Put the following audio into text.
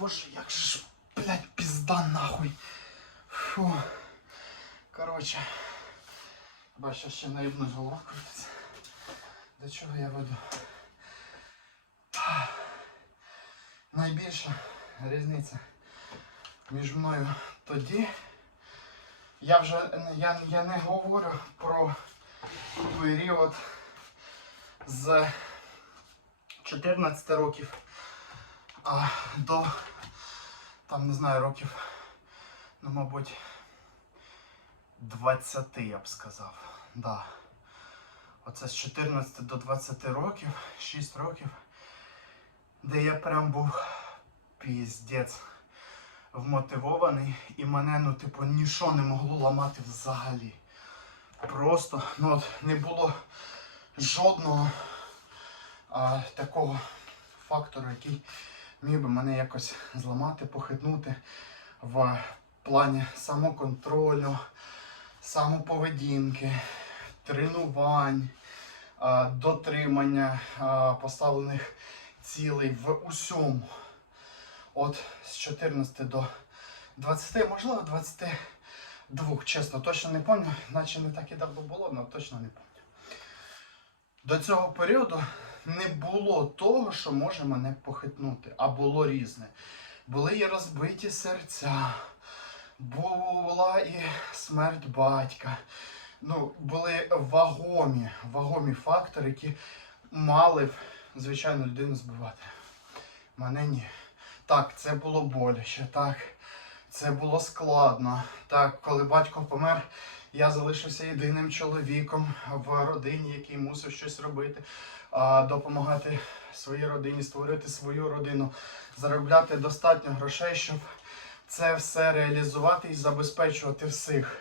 боже, як ж, блядь, пізда нахуй. Фу. Коротше. Бачу, ще наїбнуть голова крутиться. До чого я веду? Найбільша різниця між мною тоді. Я вже я, я не говорю про період з 14 років а до там не знаю років, ну мабуть, 20 я б сказав. Да. Оце з 14 до 20 років, 6 років, де я прям був піздець вмотивований і мене, ну, типу, нічого не могло ламати взагалі. Просто ну, от, не було жодного а, такого фактору, який міг би мене якось зламати, похитнути в плані самоконтролю, самоповедінки, тренувань, дотримання поставлених цілей в усьому. От з 14 до 20, можливо, 22, чесно, точно не пам'ятаю, наче не так і давно було, але точно не пам'ятаю. До цього періоду не було того, що може мене похитнути, а було різне. Були і розбиті серця, була і смерть батька. Ну, були вагомі, вагомі фактори, які мали звичайно, людину збивати. Мене ні. Так, це було боляче, так, це було складно. Так, коли батько помер, я залишився єдиним чоловіком в родині, який мусив щось робити, допомагати своїй родині, створити свою родину, заробляти достатньо грошей, щоб це все реалізувати і забезпечувати всіх.